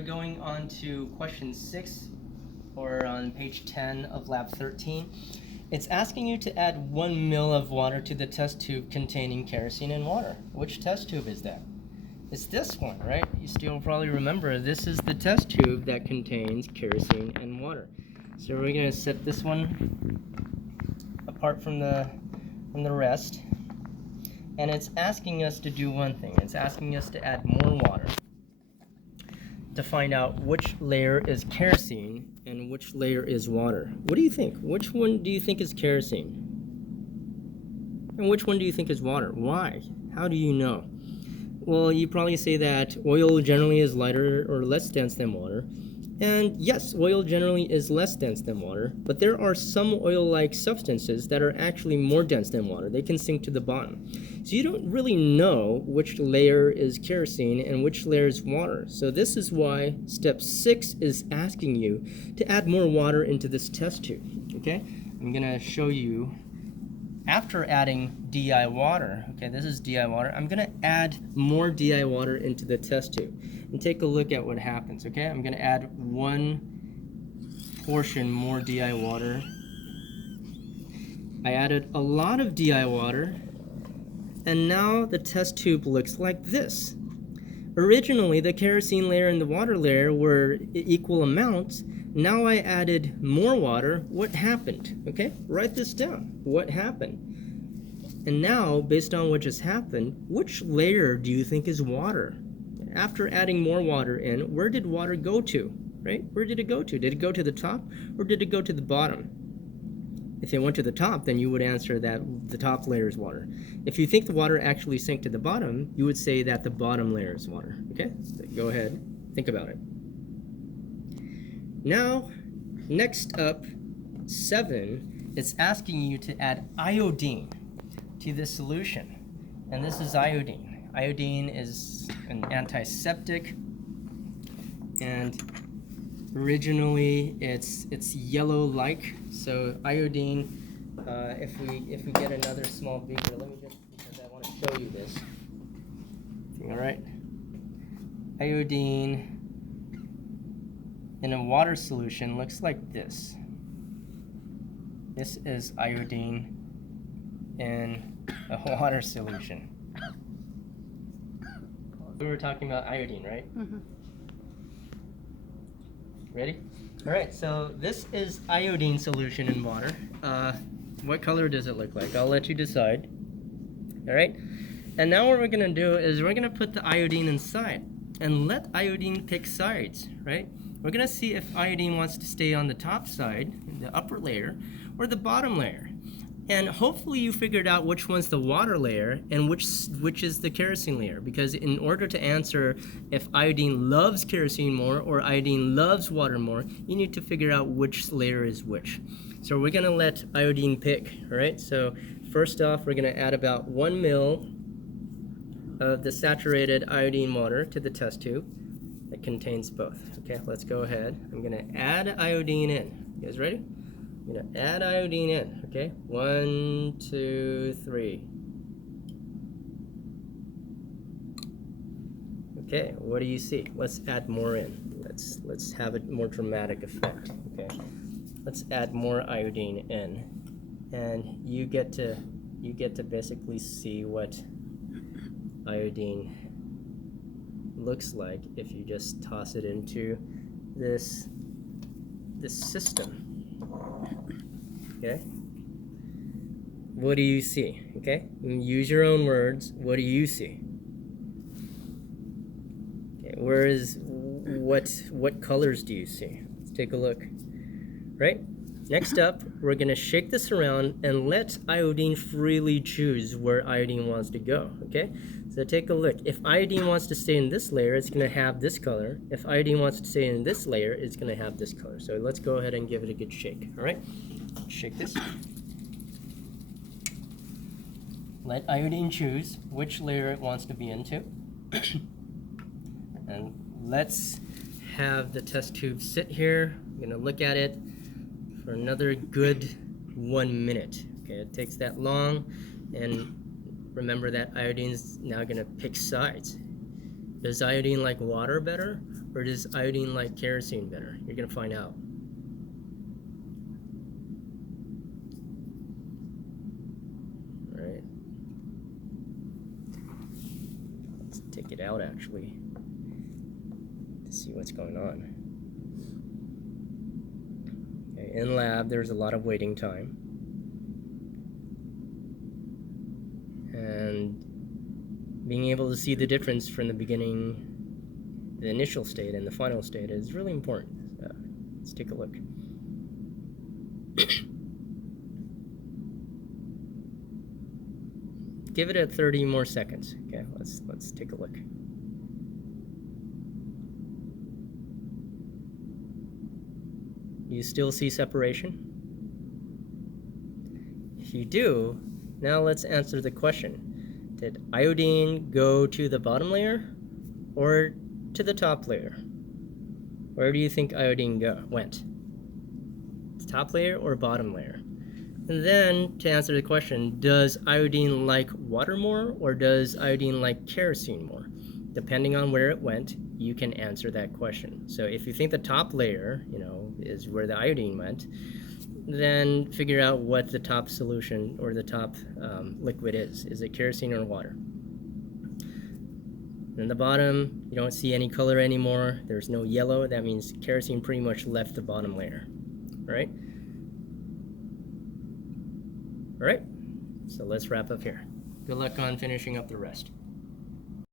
we're going on to question 6, or on page 10 of lab 13. It's asking you to add 1 ml of water to the test tube containing kerosene and water. Which test tube is that? It's this one, right? You still probably remember this is the test tube that contains kerosene and water. So we're going to set this one apart from the rest. And it's asking us to do one thing. It's asking us to add more water to find out which layer is kerosene and which layer is water. What do you think? Which one do you think is kerosene? And which one do you think is water? Why? How do you know? Well, you probably say that oil generally is lighter or less dense than water. And yes, oil generally is less dense than water, but there are some oil-like substances that are actually more dense than water. They can sink to the bottom. So you don't really know which layer is kerosene and which layer is water. So this is why step 6 is asking you to add more water into this test tube. Okay? I'm going to show you after adding DI water. Okay, this is DI water. I'm going to add more DI water into the test tube and take a look at what happens. Okay, I'm going to add 1 portion more DI water. I added a lot of DI water, and now the test tube looks like this. Originally, the kerosene layer and the water layer were equal amounts. Now I added more water. What happened? Okay, write this down. What happened? And now, based on what just happened, which layer do you think is water? After adding more water in, where did water go to? Right? Where did it go to? Did it go to the top or did it go to the bottom? If it went to the top, then you would answer that the top layer is water. If you think the water actually sank to the bottom, you would say that the bottom layer is water. Okay? So go ahead, think about it. Now, next up, 7, it's asking you to add iodine to this solution. And this is iodine. Iodine is an antiseptic, and originally it's yellow-like. So iodine, if we get another small beaker, let me just, because I want to show you this. All right. Iodine in a water solution looks like this. This is iodine in a water solution. We were talking about iodine, right? Mm-hmm. Ready? All right, so this is iodine solution in water. What color does it look like? I'll let you decide. All right? And now what we're going to do is we're going to put the iodine inside and let iodine pick sides, right? We're going to see if iodine wants to stay on the top side, the upper layer, or the bottom layer. And hopefully you figured out which one's the water layer and which is the kerosene layer, because in order to answer if iodine loves kerosene more or iodine loves water more, you need to figure out which layer is which. So we're going to let iodine pick, all right? So first off, we're going to add about 1 ml of the saturated iodine water to the test tube that contains both. Okay, let's go ahead. I'm going to add iodine in. You guys ready? I'm going to add iodine in, okay? 1, 2, 3. Okay, what do you see? Let's add more in. Let's have a more dramatic effect, okay? Let's add more iodine in. And you get to basically see what iodine looks like if you just toss it into this system. Okay? What do you see? Okay? Use your own words. What do you see? Okay, what colors do you see? Let's take a look. Right? Next up, we're going to shake this around and let iodine freely choose where iodine wants to go. Okay? So take a look. If iodine wants to stay in this layer, it's going to have this color. If iodine wants to stay in this layer, it's going to have this color. So let's go ahead and give it a good shake. All right? Shake this. Let iodine choose which layer it wants to be into. And let's have the test tube sit here. I'm going to look at it for another good 1 minute. Okay, it takes that long, and remember that iodine's now going to pick sides. Does iodine like water better, or does iodine like kerosene better? You're gonna find out. All right. Let's take it out actually to see what's going on. Okay, in lab, there's a lot of waiting time. And being able to see the difference from the beginning, the initial state and the final state is really important. So let's take a look. Give it 30 more seconds. Okay, let's take a look. You still see separation? If you do, now let's answer the question. Did iodine go to the bottom layer or to the top layer? Where do you think iodine went? Top layer or bottom layer? And then, to answer the question, does iodine like water more or does iodine like kerosene more? Depending on where it went, you can answer that question. So if you think the top layer, is where the iodine went, then figure out what the top solution or the top liquid is. Is it kerosene or water? And the bottom, you don't see any color anymore. There's no yellow. That means kerosene pretty much left the bottom layer. All right? All right, so let's wrap up here. Good luck on finishing up the rest.